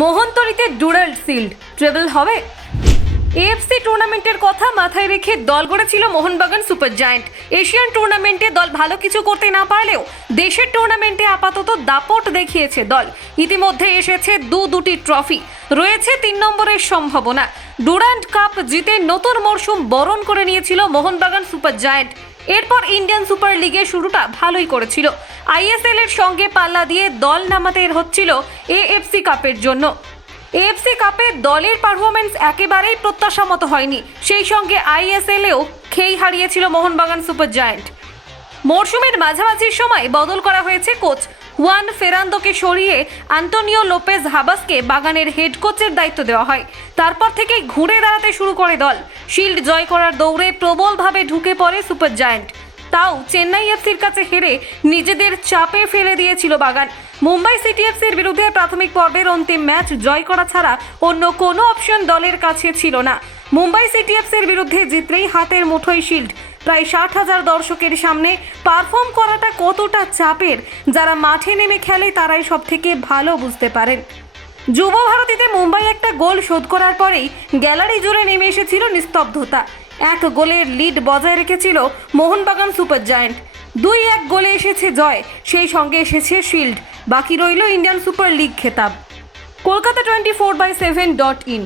মোহনতরীতে Durand shield treble হবে। AFC টুর্নামেন্টের কথা মাথায় রেখে দল গড়েছিল মোহনবাগান সুপার জায়ান্ট। এশিয়ান টুর্নামেন্টে দল ভালো কিছু করতে না পারলেও দেশের টুর্নামেন্টে আপাতত দাপট দেখিয়েছে দল। ইতিমধ্যে এসেছে দুটি ট্রফি, রয়েছে 3 নম্বরের সম্ভাবনা। ডুরান্ড কাপ জিতে নতুন মরশুম বরণ করে নিয়েছিল মোহনবাগান সুপার জায়ান্ট। এরপর ইন্ডিয়ান সুপার লিগের শুরুটা ভালোই করেছিল। আইএসএল এর সঙ্গে পাল্লা দিয়ে দল নামাতে হচ্ছিল এএফসি কাপের জন্য। এএফসি কাপে দলের পারফরমেন্স একেবারেই প্রত্যাশা মতো হয়নি, সেই সঙ্গে আইএসএলেও খেই হারিয়েছিল মোহনবাগান সুপার জায়ান্ট। মরশুমের মাঝামাঝির সময় বদল করা হয়েছে কোচ। হুয়ান ফেরান্দোকে সরিয়ে আন্তোনিও লোপেজ হাবাসকে বাগানের হেড কোচের দায়িত্ব দেওয়া হয়। তারপর থেকেই ঘুরে দাঁড়াতে শুরু করে দল। শিল্ড জয় করার দৌড়ে প্রবলভাবে ঢুকে পড়ে সুপার জায়ান্ট। তাও চেন্নাই এফসির কাছে হেরে নিজেদের চাপে ফেলে দিয়েছিল বাগান। মুম্বাই সিটি এফসির বিরুদ্ধে প্রাথমিক পর্বের অন্তিম ম্যাচ জয় করা ছাড়া অন্য কোনো অপশন দলের কাছে ছিল না। মুম্বাই সিটি এফসির বিরুদ্ধে জিতলেই হাতের মুঠোয় শিল্ড। প্রায় 60,000 দর্শকের সামনে পারফর্ম করাটা কতটা চাপের, যারা মাঠে নেমে খেলে তারাই সব থেকে ভালো বুঝতে পারেন। যুব ভারতীতে মুম্বাই একটা গোল শোধ করার পরেই গ্যালারি জুড়ে নেমে এসেছিল নিস্তব্ধতা। 1 গোলের লিড বজায় রেখেছিল মোহনবাগান সুপার জায়ান্ট। 2-1 গোলে এসেছে জয়, সেই সঙ্গে এসেছে শিল্ড। বাকি রইল ইন্ডিয়ান সুপার লিগ খেতাব। কলকাতা 24/7.in।